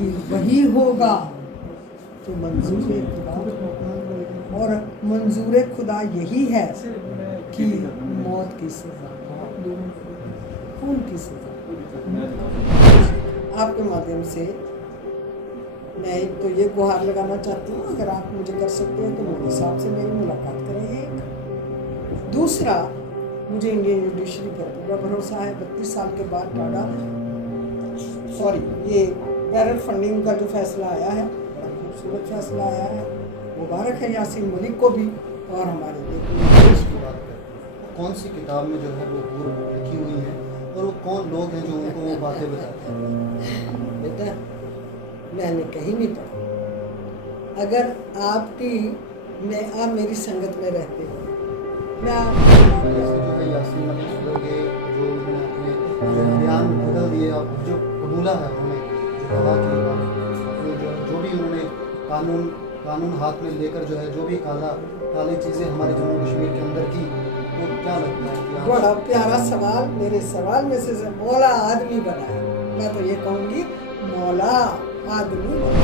कि वही होगा तो मंजूर खुदा, और मंजूर खुदा यही है कि मौत की सज़ा, खून की सज़ा। आपके माध्यम से मैं एक तो ये गुहार लगाना चाहती हूँ, अगर आप मुझे कर सकते हैं तो मोदी साहब से मेरी मुलाकात करें। एक दूसरा, मुझे इंडियन जुडिशरी पर पूरा भरोसा है। 32 साल के बाद टाडा ये बैरर फंडिंग का जो फैसला आया है, बड़ा खूबसूरत फैसला आया है। मुबारक है यासीन मलिक को भी और हमारे देश की बात करें। कौन सी किताब में जो है वो पूर्व लिखी हुई है और वो कौन लोग हैं जो उनको वो बातें बताते हैं? बेटा मैंने कहीं नहीं पढ़ा। अगर आप मेरी संगत में रहते हो, मैं जैसे जो है यासीन मलिक सुधर गए, जो उन्होंने अपने बयान बदल दिए, अब जो कबूला है उन्होंने जो कहा कि अपने जो भी उन्होंने कानून हाथ में लेकर जो है जो भी काली चीज़ें हमारे जम्मू कश्मीर के अंदर की, वो क्या लगता है कि बड़ा प्यारा सवाल। मेरे सवाल में से मौला आदमी बना है। मैं तो ये कहूँगी मौला आदमी बना।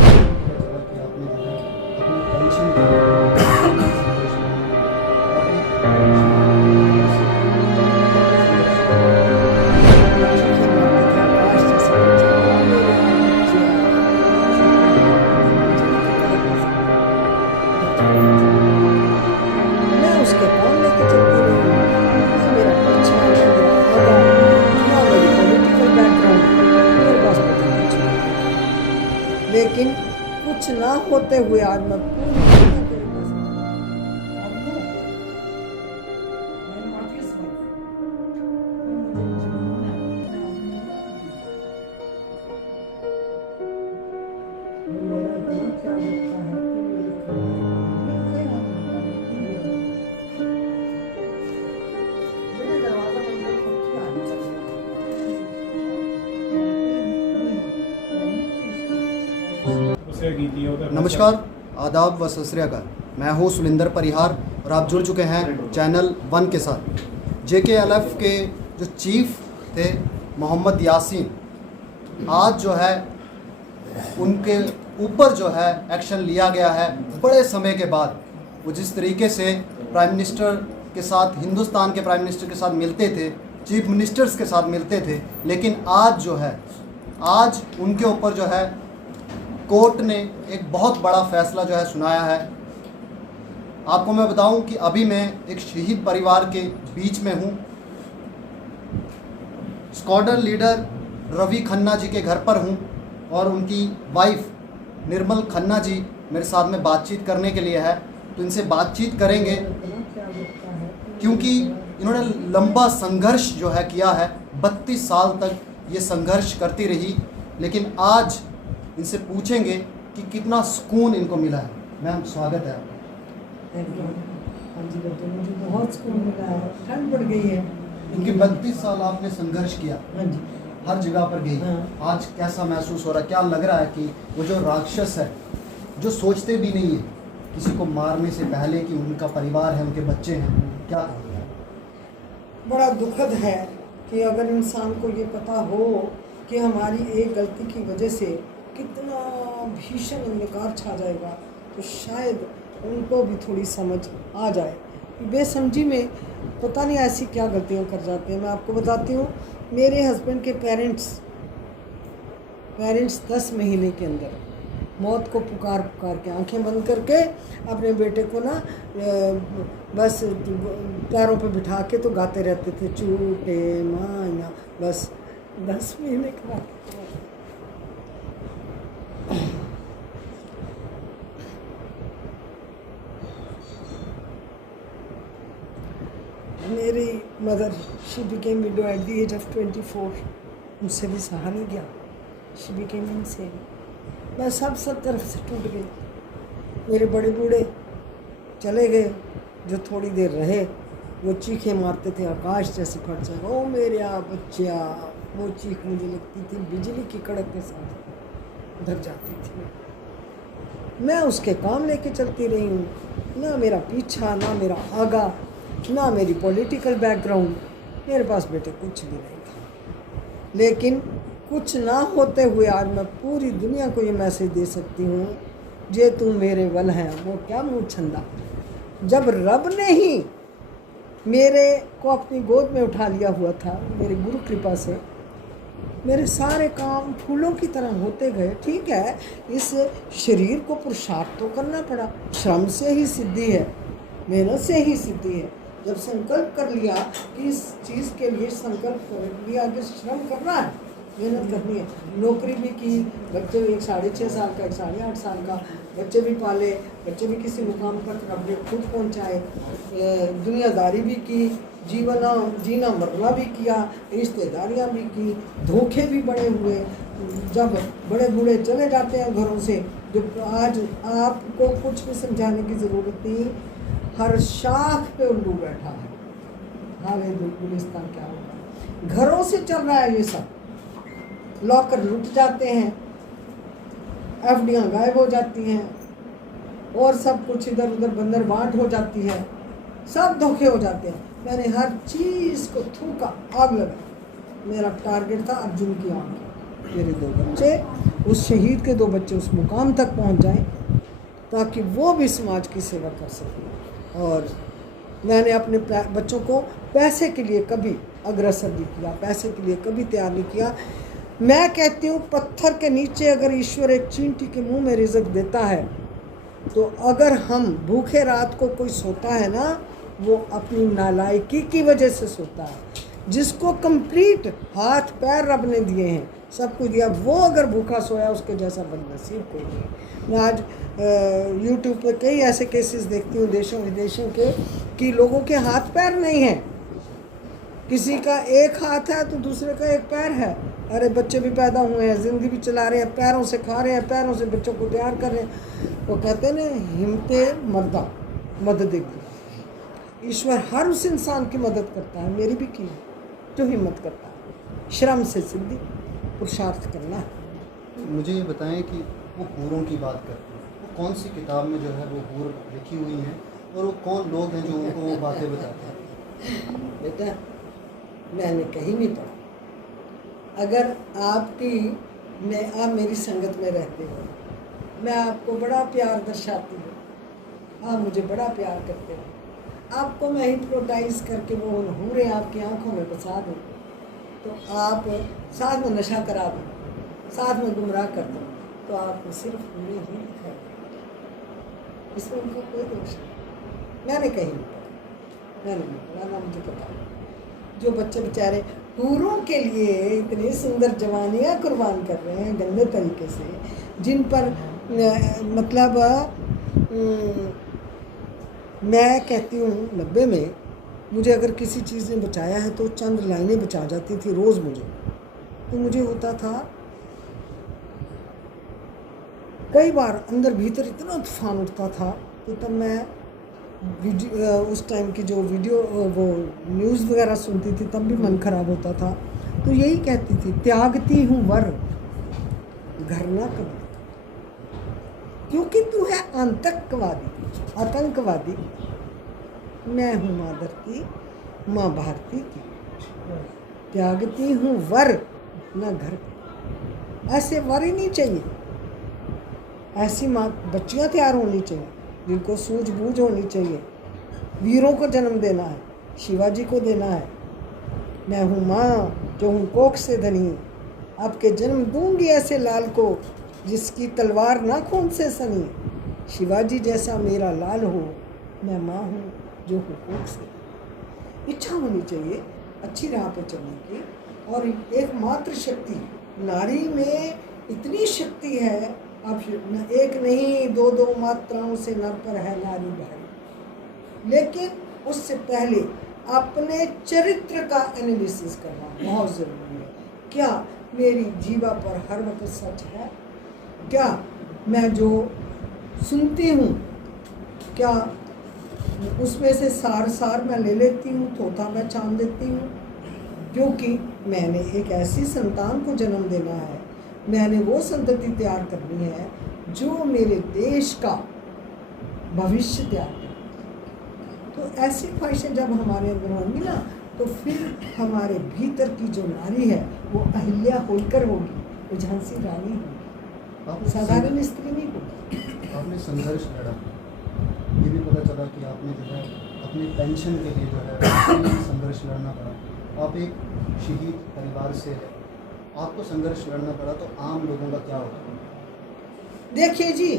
मैं उसके काम लेके चलती रही, ना मेरा पीछा, ना मेरा आगा, ना मेरी पॉलिटिकल बैकग्राउंड, मेरे पास कुछ नहीं। लेकिन कुछ ना होते हुए आज मैं पूरी दुनिया के पास नमस्कार, आदाब व सत श्री अकाल। मैं हूँ सुलिंदर परिहार और आप जुड़ चुके हैं चैनल 1 के साथ। JKLF के जो चीफ थे मोहम्मद यासीन, आज जो है उनके ऊपर जो है एक्शन लिया गया है बड़े समय के बाद। वो जिस तरीके से प्राइम मिनिस्टर के साथ, हिंदुस्तान के प्राइम मिनिस्टर के साथ मिलते थे, चीफ मिनिस्टर्स के साथ मिलते थे, लेकिन आज जो है आज उनके ऊपर जो है कोर्ट ने एक बहुत बड़ा फैसला जो है सुनाया है। आपको मैं बताऊं कि अभी मैं एक शहीद परिवार के बीच में हूं। स्क्वाड्रन लीडर रवि खन्ना जी के घर पर हूं और उनकी वाइफ निर्मल खन्ना जी मेरे साथ में बातचीत करने के लिए है, तो इनसे बातचीत करेंगे क्योंकि इन्होंने लंबा संघर्ष जो है किया है। 32 साल तक ये संघर्ष करती रही, लेकिन आज इनसे पूछेंगे कि कितना सुकून इनको मिला है। मैम, स्वागत है आपका। हाँ जी बेटे, मुझे बहुत सुकून मिला है। ठंड पड़ गई है। इनके 32 साल आपने संघर्ष किया, हाँ जी, हर जगह पर गई। हाँ। आज कैसा महसूस हो रहा है? क्या लग रहा है कि वो जो राक्षस है, जो सोचते भी नहीं है किसी को मारने से पहले कि उनका परिवार है, उनके बच्चे हैं, क्या कहा? बड़ा दुखद है कि अगर इंसान को ये पता हो कि हमारी एक गलती की वजह से कितना भीषण अंधकार छा जाएगा, तो शायद उनको भी थोड़ी समझ आ जाए। बेसमझी में पता नहीं ऐसी क्या गलतियां कर जाते हैं। मैं आपको बताती हूँ, मेरे हस्बैंड के पेरेंट्स 10 महीने के अंदर मौत को पुकार के आंखें बंद करके अपने बेटे को ना बस पैरों पे बिठा के तो गाते रहते थे, चूटे माया। बस 10 महीने के बाद मेरी mother she became widow at the age of 24। मुझसे भी सहा नहीं गया। She became insane. मैं सब तरफ से टूट गई। मेरे बड़े बूढ़े चले गए, जो थोड़ी देर रहे वो चीखें मारते थे, आकाश जैसे फट जाएगा, ओ मेरे बच्चा। वो चीख मुझे लगती थी बिजली की कड़क के साथ उधर जाती थी। मैं उसके काम लेके चलती रही हूँ। ना मेरा पीछा, ना मेरा आगा, ना मेरी पॉलिटिकल बैकग्राउंड। मेरे पास बेटे कुछ भी नहीं था। लेकिन कुछ ना होते हुए आज मैं पूरी दुनिया को ये मैसेज दे सकती हूँ, जे तू मेरे वल हैं वो क्या मुँह छंदा। जब रब ने ही मेरे को अपनी गोद में उठा लिया हुआ था, मेरी गुरु कृपा से मेरे सारे काम फूलों की तरह होते गए। ठीक है, इस शरीर को पुरुषार्थ तो करना पड़ा, श्रम से ही सिद्धि है, मेहनत से ही सिद्धि है। जब संकल्प कर लिया कि इस चीज़ के लिए संकल्प कर लिया कि श्रम करना है, मेहनत करनी है, नौकरी भी की, बच्चे एक 6.5 साल का, एक 8.5 साल का, बच्चे भी पाले, बच्चे भी किसी मुकाम पर अपने खुद पहुँचाए, दुनियादारी भी की, जीना मरना भी किया, रिश्तेदारियाँ भी की, धोखे भी बड़े हुए। जब बड़े बूढ़े चले जाते हैं घरों से, जो आज आपको कुछ भी समझाने की ज़रूरत नहीं, हर शाख पे उल्लू बैठा है। हाँ वे गुलिस्तान क्या होगा, घरों से चल रहा है ये सब। लॉकर लूट जाते हैं, एफडियाँ गायब हो जाती हैं, और सब कुछ इधर उधर बंदर बांट हो जाती है, सब धोखे हो जाते हैं। मैंने हर चीज़ को थूका, आग लगा। मेरा टारगेट था अर्जुन की आंख, मेरे 2 बच्चे, उस शहीद के 2 बच्चे उस मुकाम तक पहुंच जाएं ताकि वो भी समाज की सेवा कर सकें। और मैंने अपने बच्चों को पैसे के लिए कभी अग्रसर नहीं किया, पैसे के लिए कभी तैयार नहीं किया। मैं कहती हूँ पत्थर के नीचे अगर ईश्वर एक चींटी के मुंह में रिज़्क देता है, तो अगर हम भूखे रात को कोई सोता है ना, वो अपनी नालायकी की वजह से सोता है। जिसको कंप्लीट हाथ पैर रब ने दिए हैं, सब कुछ दिया, वो अगर भूखा सोया उसके जैसा बदनसीब कोई नहीं। मैं आज यूट्यूब पे कई ऐसे केसेस देखती हूँ देशों विदेशों के, कि लोगों के हाथ पैर नहीं हैं, किसी का एक हाथ है तो दूसरे का एक पैर है। अरे बच्चे भी पैदा हुए हैं, ज़िंदगी भी चला रहे हैं, पैरों से खा रहे हैं, पैरों से बच्चों को तैयार कर रहे हैं। वो कहते हैं ना, हिम्मते मर्दा मदद देगी। ईश्वर हर उस इंसान की मदद करता है, मेरी भी की, जो हिम्मत करता है। श्रम से सिद्धि, पुरुषार्थ करना है। मुझे ये बताएं कि वो हूरों की बात करते हैं, वो कौन सी किताब में जो है वो हूर लिखी हुई हैं, और वो कौन लोग हैं जो उनको वो बातें बताते हैं? बेटा मैंने कहीं नहीं पढ़ा। अगर आप मेरी संगत में रहते हो, मैं आपको बड़ा प्यार दर्शाती हूँ, आप मुझे बड़ा प्यार करते हो, आपको मैं हिप्नोटाइज करके वो हूरे आपकी आंखों में बसा दूँ, तो आप साथ में नशा करा दूँ, साथ में गुमराह कर दूँ, तो आपको सिर्फ हूरे ही दिखाई देंगे। इसमें उनका कोई दोष नहीं। मैंने कहीं नहीं पढ़ा, मैंने नहीं पढ़ा, ना मुझे पता। जो बच्चे बेचारे हूरों के लिए इतनी सुंदर जवानियाँ कुर्बान कर रहे हैं गंदे तरीके से, जिन पर मतलब मैं कहती हूँ 90 में मुझे अगर किसी चीज़ ने बचाया है तो चंद लाइनें बचा जाती थी रोज़ मुझे। तो मुझे होता था कई बार अंदर भीतर इतना तूफान उठता था, तो तब मैं उस टाइम की जो वीडियो वो न्यूज़ वगैरह सुनती थी, तब भी मन खराब होता था। तो यही कहती थी, त्यागती हूँ वर घर ना कभी, क्योंकि तू है आतंकवादी। मैं हूँ माँ धरती, माँ भारती की, त्यागती हूँ वर ना घर। ऐसे वर ही नहीं चाहिए, ऐसी माँ बच्चियाँ तैयार होनी चाहिए जिनको सूझबूझ होनी चाहिए। वीरों को जन्म देना है, शिवाजी को देना है। मैं हूँ माँ जो हूँ कोख से धनी, आपके जन्म दूंगी ऐसे लाल को जिसकी तलवार ना खून से सनी। शिवाजी जैसा मेरा लाल हो, मैं माँ हूँ जो हूँ कोख से। इच्छा होनी चाहिए अच्छी राह पर चलने की, और एकमात्र शक्ति नारी में इतनी शक्ति है। अब एक नहीं 2 मात्राओं से नर पर है नारी भारी, लेकिन उससे पहले अपने चरित्र का एनालिसिस करना बहुत ज़रूरी है। क्या मेरी जीवा पर हर वक्त सच है? क्या मैं जो सुनती हूँ, क्या उसमें से सार मैं ले लेती हूँ, थोथा मैं छान देती हूँ? क्योंकि मैंने एक ऐसी संतान को जन्म देना है, मैंने वो संतति तैयार करनी है जो मेरे देश का भविष्य तैयार करे। तो ऐसी ख्वाहिशें जब हमारे अंदर होंगी ना, तो फिर हमारे भीतर की जो नारी है वो अहिल्या होलकर होगी, वो झांसी रानी होगी, आपने साधारण स्त्री नहीं होगी। आपने संघर्ष लड़ा, ये भी पता चला कि आपने जो है अपने पेंशन के लिए जो है संघर्ष लड़ना पड़ा। आप एक शहीद परिवार से है, आपको संघर्ष लड़ना पड़ा, तो आम लोगों का क्या होगा? देखिए जी,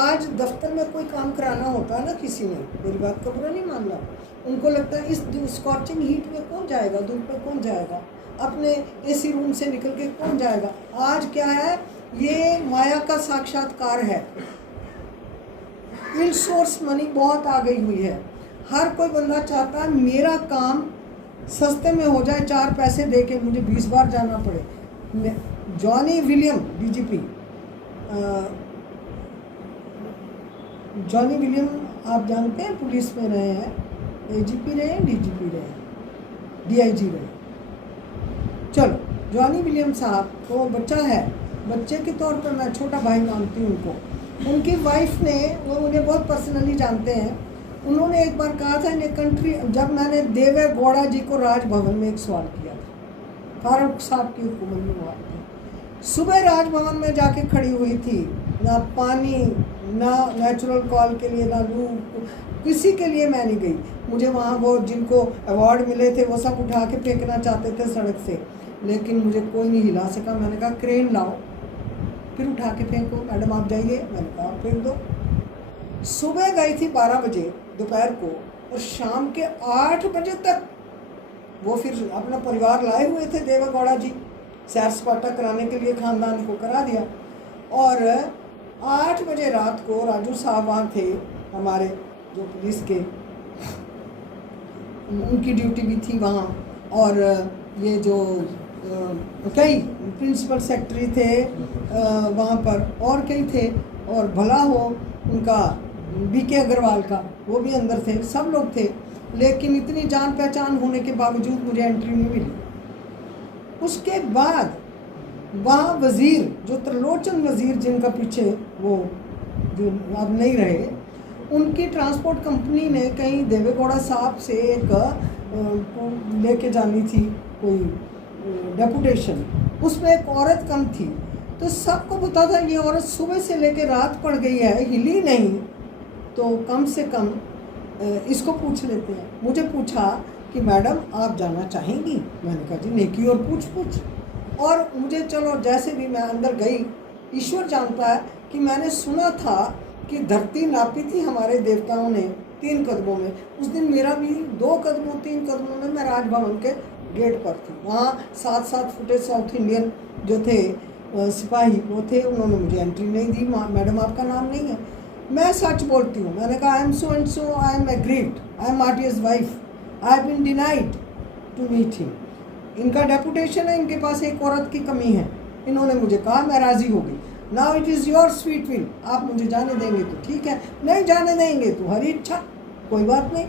आज दफ्तर में कोई काम कराना होता है ना किसी ने, मेरी बात का बुरा नहीं मानना, उनको लगता है इस स्कॉचिंग हीट में कौन जाएगा, धूप में कौन जाएगा, अपने एसी रूम से निकल के कौन जाएगा। आज क्या है, ये माया का साक्षात्कार है। इन सोर्स मनी बहुत आ गई हुई है। हर कोई बंदा चाहता है मेरा काम सस्ते में हो जाए, 4 पैसे दे के मुझे 20 बार जाना पड़े। Johnny William DGP, Johnny William आप जानते हैं, पुलिस में रहे हैं, एजीपी रहे हैं, डीजीपी रहे हैं, डीआईजी रहे। चलो, जॉनी विलियम साहब वो बच्चा है, बच्चे के तौर पर मैं छोटा भाई मानती हूँ उनको। उनकी वाइफ ने, वो मुझे बहुत पर्सनली जानते हैं, उन्होंने एक बार कहा था इन ए कंट्री, जब मैंने देवे गौड़ा जी को राजभवन में एक सवाल किया था, फारूक साहब की हुकूमत में हुआ था। सुबह राजभवन में जाके खड़ी हुई थी, ना पानी, ना नेचुरल कॉल के लिए, ना लू, किसी के लिए मैं नहीं गई। मुझे वहाँ वो जिनको अवार्ड मिले थे वो सब उठा के फेंकना चाहते थे सड़क से, लेकिन मुझे कोई नहीं हिला सका। मैंने कहा क्रेन लाओ, फिर उठा के फेंको, मैडम आप जाइए, मैंने कहा आप फेंक दो। सुबह गई थी 12 बजे दोपहर को, और शाम के 8 बजे तक वो फिर अपना परिवार लाए हुए थे, देवे गौड़ा जी, सैर सपाटा कराने के लिए खानदान को करा दिया। और 8 बजे रात को राजू साहब वहाँ थे, हमारे जो पुलिस के, उनकी ड्यूटी भी थी वहाँ। और ये जो कई प्रिंसिपल सेक्रेटरी थे वहाँ पर, और कई थे, और भला हो उनका बीके अग्रवाल का, वो भी अंदर थे, सब लोग थे। लेकिन इतनी जान पहचान होने के बावजूद मुझे एंट्री नहीं मिली। उसके बाद वहाँ वज़ीर, जो त्रिलोचन वज़ीर जिनका पीछे वो जो अब नहीं रहे, उनकी ट्रांसपोर्ट कंपनी ने कहीं देवे गौड़ा साहब से एक लेके जानी थी कोई डेपुटेशन, उसमें एक औरत कम थी। तो सबको पता था ये औरत सुबह से लेके रात पड़ गई है, हिली नहीं, तो कम से कम इसको पूछ लेते हैं। मुझे पूछा कि मैडम आप जाना चाहेंगी? मैंने कहा जी नेकी और पूछ। और मुझे चलो जैसे भी मैं अंदर गई, ईश्वर जानता है कि मैंने सुना था कि धरती नापी थी हमारे देवताओं ने 3 कदमों में। उस दिन मेरा भी 2 कदमों 3 कदमों में मैं राजभवन के गेट पर थी। वहाँ 7-7 फुटे साउथ इंडियन जो थे सिपाही वो थे, उन्होंने मुझे एंट्री नहीं दी। मैडम आपका नाम नहीं है? मैं सच बोलती हूँ, मैंने कहा I am so and so, I am aggrieved, I am martyr's wife, I have been denied to meet him. इनका डेपुटेशन है, इनके पास एक औरत की कमी है, इन्होंने मुझे कहा, मैं राज़ी हो गई। Now it is your sweet will, आप मुझे जाने देंगे तो ठीक है, नहीं जाने देंगे तो हरी इच्छा, कोई बात नहीं।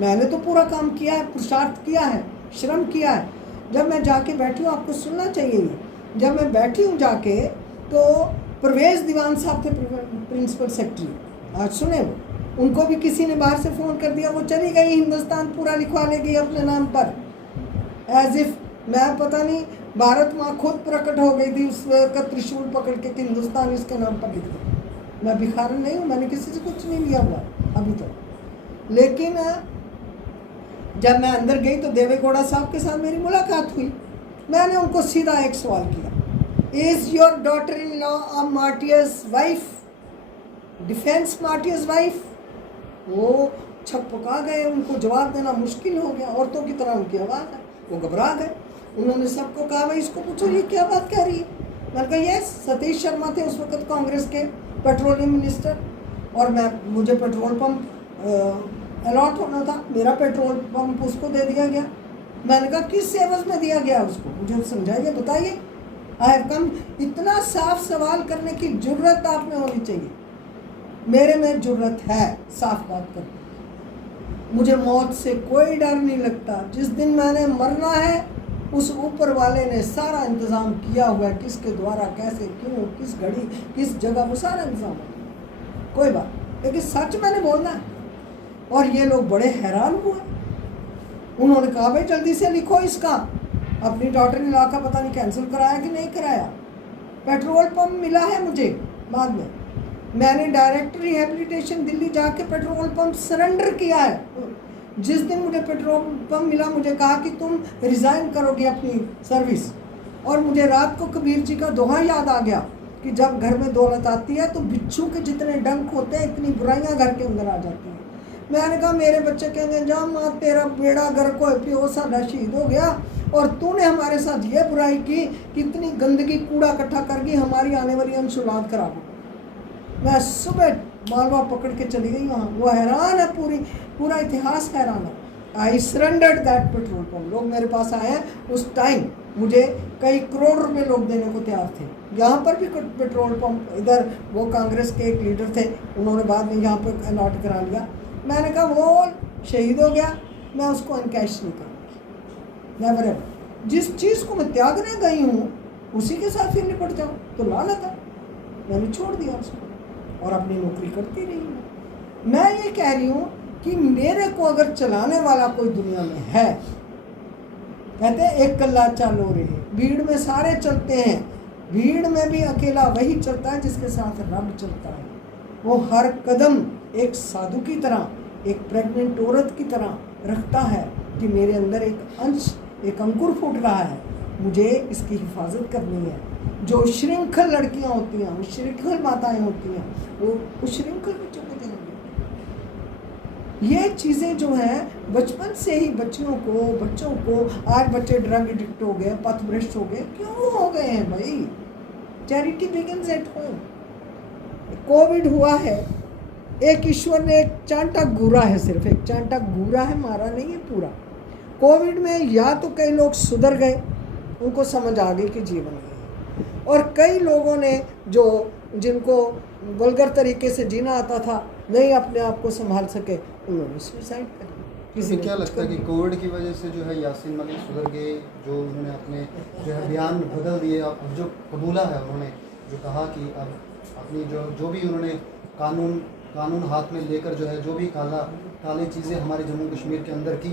मैंने तो पूरा काम किया है, पुरुषार्थ किया है, श्रम किया है। जब मैं जाके बैठी हूँ, आपको सुनना चाहिए ये, जब मैं बैठी हूँ जाके, तो परवेज़ दीवान साहब थे प्रिंसिपल सेक्रेटरी, आज सुने वो, उनको भी किसी ने बाहर से फ़ोन कर दिया, वो चली गई हिंदुस्तान पूरा लिखवा लेगी अपने नाम पर, एज इफ मैं पता नहीं भारत माँ खुद प्रकट हो गई थी उस का त्रिशूल पकड़ के कि हिंदुस्तान इसके नाम पर लिख दो। मैं भिखारन नहीं हूँ, मैंने किसी से कुछ नहीं लिया हुआ अभी तक। लेकिन जब मैं अंदर गई तो देवे गौड़ा साहब के साथ मेरी मुलाकात हुई। मैंने उनको सीधा एक सवाल किया, is your daughter in law a martyrs wife, defence martyrs wife? वो छकपका गए, उनको जवाब देना मुश्किल हो गया, औरतों की तरह उनकी आवाज़ है, वो घबरा गए। उन्होंने सबको कहा भाई इसको पूछो ये क्या बात कह रही है। मैंने कहा यस, सतीश शर्मा थे उस वक्त कांग्रेस के पेट्रोलियम मिनिस्टर, और मुझे पेट्रोल पंप अलॉट होना था, मेरा पेट्रोल पंप उसको दे दिया गया। मैंने कहा किस एवज में दिया गया उसको, मुझे समझाइए, बताइए। I have come. इतना साफ सवाल करने की जुर्रत आप में होनी चाहिए, मेरे में जुर्रत है साफ बात करने। मुझे मौत से कोई डर नहीं लगता। जिस दिन मैंने मरना है उस ऊपर वाले ने सारा इंतज़ाम किया हुआ है, किसके द्वारा, कैसे, क्यों, किस घड़ी, किस जगह, वो सारा इंतज़ाम है, कोई बात। लेकिन सच मैंने बोलना है। और ये लोग बड़े हैरान हुए, उन्होंने कहा भाई जल्दी से लिखो इसका। अपनी डॉटर इन लॉ का पता नहीं कैंसिल कराया कि नहीं कराया। पेट्रोल पंप मिला है मुझे बाद में, मैंने डायरेक्ट रिहेबिलिटेशन दिल्ली जाके पेट्रोल पंप सरेंडर किया है। जिस दिन मुझे पेट्रोल पंप मिला मुझे कहा कि तुम रिज़ाइन करोगे अपनी सर्विस, और मुझे रात को कबीर जी का दोहा याद आ गया कि जब घर में दौलत आती है तो बिच्छू के जितने डंक होते हैं इतनी बुराइयां घर के अंदर आ जाती हैं। मैंने कहा मेरे बच्चे कहेंगे जा माँ तेरा बेड़ा घर को प्यो साडा शहीद हो गया और तूने हमारे साथ ये बुराई की, कितनी गंदगी कूड़ा इकट्ठा कर गई, हमारी आने वाली अंश औलाद खराब हो। मैं सुबह मालवा पकड़ के चली गई वहाँ, वो हैरान है, पूरा इतिहास हैरान है। आई सरेंडर्ड दैट पेट्रोल पंप। लोग मेरे पास आए हैं, उस टाइम मुझे कई करोड़ रुपए लोग देने को तैयार थे। यहाँ पर भी पेट्रोल पंप, इधर वो कांग्रेस के एक लीडर थे, उन्होंने बाद में यहाँ पर अलॉट करा लिया। मैंने कहा वो शहीद हो गया, मैं उसको अनकैश नहीं करूँगी, नेवर एवर। जिस चीज़ को मैं त्यागने गई हूँ उसी के साथ फिर निपट जाऊँ तो लानत है। मैंने छोड़ दिया उसको और अपनी नौकरी करती रही हूँ। मैं ये कह रही हूँ कि मेरे को अगर चलाने वाला कोई दुनिया में है, कहते हैं एक कल्ला चालो रे, भीड़ में सारे चलते हैं, भीड़ में भी अकेला वही चलता है जिसके साथ रब चलता है। वो हर कदम एक साधु की तरह, एक प्रेग्नेंट औरत की तरह रखता है कि मेरे अंदर एक अंश, एक अंकुर फूट रहा है, मुझे इसकी हिफाजत करनी है। जो श्रृंखल लड़कियां होती हैं, वो श्रृंखल माताएं होती हैं, वो श्रृंखल बच्चों को जन्म देती हैं। ये चीज़ें जो हैं बचपन से ही बच्चों को आज बच्चे ड्रग एडिक्ट हो गए, पथभ्रष्ट हो गए, क्यों हो गए हैं भाई? Charity begins at home. Covid हुआ है, एक ईश्वर ने एक चांटा घूरा है, सिर्फ एक चांटा घूरा है, मारा नहीं है पूरा। कोविड में या तो कई लोग सुधर गए, उनको समझ आ गई कि जीवन है, और कई लोगों ने जिनको वल्गर तरीके से जीना आता था, नहीं अपने आप को संभाल सके, उन्होंने सुसाइड कर दिया। किसी क्या लगता है कि कोविड की वजह से जो है यासीन मलिक सुधर गए, जो उन्होंने अपने जो है बयान बदल दिए, अब जो कबूला है उन्होंने, जो कहा कि अब अपनी जो भी उन्होंने कानून हाथ में लेकर जो है जो भी काली चीज़ें हमारे जम्मू कश्मीर के अंदर की,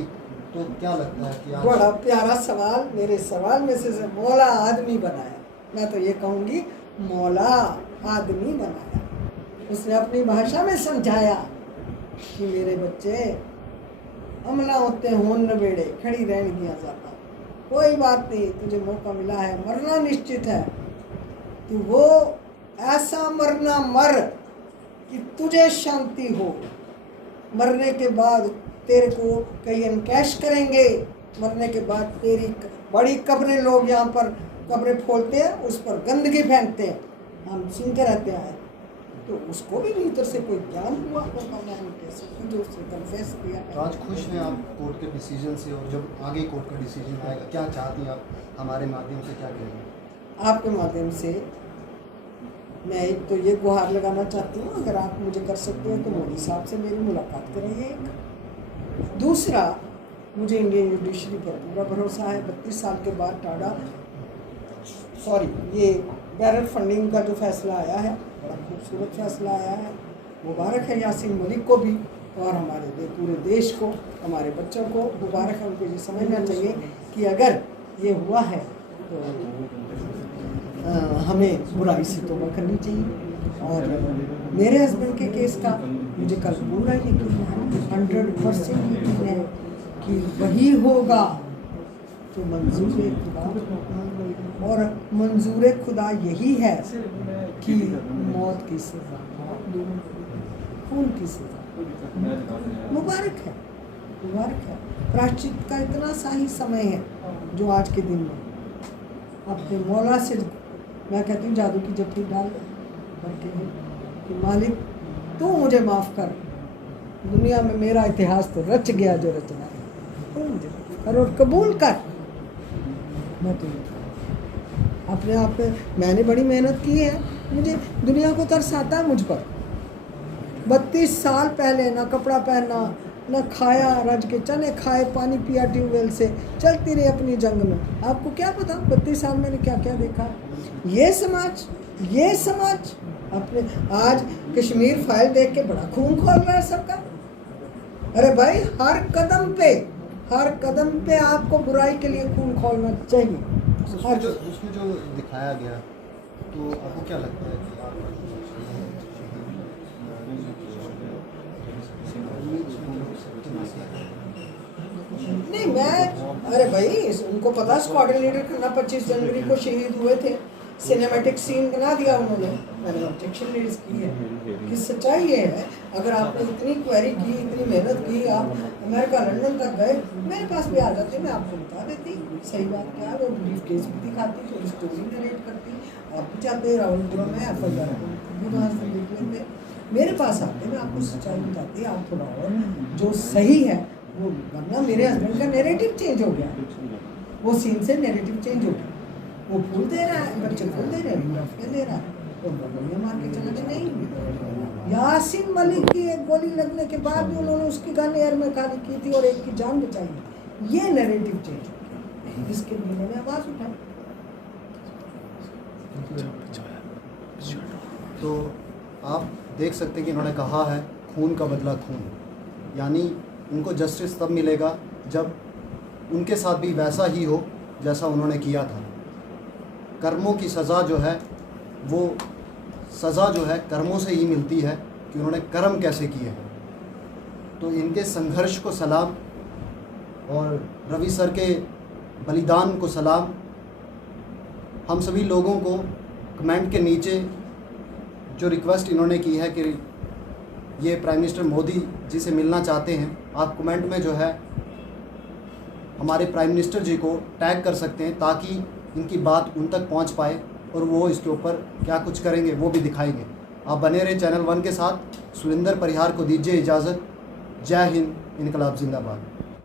तो क्या लगता है कि बड़ा प्यारा सवाल। मेरे सवाल में से मौला आदमी बनाया, मैं तो ये कहूँगी मौला आदमी बनाया। उसने अपनी भाषा में समझाया कि मेरे बच्चे अमला होते होन नबेड़े, खड़ी रहने दिया जाता, कोई बात नहीं, तुझे मौका मिला है, मरना निश्चित है, तो वो ऐसा मरना मर कि तुझे शांति हो। मरने के बाद तेरे को कहीं अनकैश करेंगे, मरने के बाद तेरी बड़ी कब्रें, लोग यहाँ पर कब्रें खोलते हैं, उस पर गंदगी फेंकते हैं, हम सुनते रहते हैं। तो उसको भी भीतर से कोई ज्ञान हुआ होगा, मैंने कैसे जो उसने कन्फेस किया। तो आज खुश हैं आप कोर्ट के डिसीजन से, और जब आगे कोर्ट का डिसीजन आएगा क्या चाहती हैं आप हमारे माध्यम से, क्या कहेंगे? आपके माध्यम से मैं एक तो ये गुहार लगाना चाहती हूँ, अगर आप मुझे कर सकते हो तो मोदी साहब से मेरी मुलाकात करेंगे। एक दूसरा, मुझे इंडियन जुडिशरी पर पूरा भरोसा है। 32 साल के बाद ये बैरर फंडिंग का जो फैसला आया है, बड़ा खूबसूरत फैसला आया है। मुबारक है यासीन मलिक को भी, और हमारे पूरे देश को, हमारे बच्चों को मुबारक है। उनको ये समझना चाहिए कि अगर ये हुआ है तो हमें बुराई से तौबा करनी चाहिए। और मेरे हस्बैंड के केस का मुझे कल पूरा यकीन है, 100% यकीन है कि वही होगा तो मंजूर खुदा, और मंजूर खुदा यही है कि मौत की सज़ा, खून की सज़ा। मुबारक है, मुबारक है। प्रायश्चित का इतना सा ही समय है जो आज के दिन में अपने मौला से मैं कहती हूँ जादू की जपटी डाल करके कि मालिक तू मुझे माफ़ कर, दुनिया में मेरा इतिहास तो रच गया जो रचना है, तू मुझे कर और कबूल कर। मैं तो अपने आप में, मैंने बड़ी मेहनत की है, मुझे दुनिया को तरस आता है मुझ पर। 32 साल पहले ना कपड़ा पहना, न खाया, रज के चने खाए, पानी पिया ट्यूबवेल से, चलती रही अपनी जंग में। आपको क्या पता 32 साल मैंने क्या क्या देखा। ये समाज अपने आज कश्मीर फाइल देख के बड़ा खून खोल रहा है सबका। अरे भाई, हर हर कदम पे आपको बुराई के लिए खून खोलना चाहिए। हर उसमें जो दिखाया गया, तो आपको क्या लगता है कि नहीं, मैं अरे भाई उनको पता स्क्वाड लीडर करना 25 जनवरी को शहीद हुए थे, सिनेमैटिक सीन बना दिया उन्होंने। मैंने ऑब्जेक्शन रेज की है कि सच्चाई ये है, अगर आपने इतनी क्वेरी की, इतनी मेहनत की, आप अमेरिका लंदन तक गए, मेरे पास भी आ जाते, मैं आपको बता देती सही बात क्या है। वो ब्रीफ केस भी दिखाती, थोड़ी स्टोरी नरेट करती, आप भी चाहते रावलपुरा में FIR भी वहाँ से देख लेते, मेरे पास आते, मैं आपको सच्चाई बताती, आप थोड़ा और जो सही है वो, वरना मेरे हस्बैंड का नैरेटिव चेंज हो गया, वो सीन से नैरेटिव चेंज हो गया। वो फूल दे रहा है, बच्चे फूल दे रहे हैं, टॉफियाँ दे रहा है, तो गोलियाँ मार के चले गए। नहीं, यासीन मलिक की एक गोली लगने के बाद भी उन्होंने उसकी गन एयर में खाली की थी और एक की जान बचाई। ये नैरेटिव चेंज हो गया, इसके लिए मैंने आवाज़ उठाई। तो आप देख सकते हैं कि इन्होंने कहा है खून का बदला खून, यानी उनको जस्टिस तब मिलेगा जब उनके साथ भी वैसा ही हो जैसा उन्होंने किया था। कर्मों की सज़ा जो है, वो सज़ा जो है कर्मों से ही मिलती है कि उन्होंने कर्म कैसे किए हैं। तो इनके संघर्ष को सलाम और रवि सर के बलिदान को सलाम। हम सभी लोगों को कमेंट के नीचे जो रिक्वेस्ट इन्होंने की है कि ये प्राइम मिनिस्टर मोदी जी से मिलना चाहते हैं, आप कमेंट में जो है हमारे प्राइम मिनिस्टर जी को टैग कर सकते हैं, ताकि इनकी बात उन तक पहुंच पाए और वो इसके ऊपर क्या कुछ करेंगे वो भी दिखाएंगे। आप बने रहे चैनल 1 के साथ। सुलिंदर परिहार को दीजिए इजाज़त। जय हिंद, इनकलाब जिंदाबाद।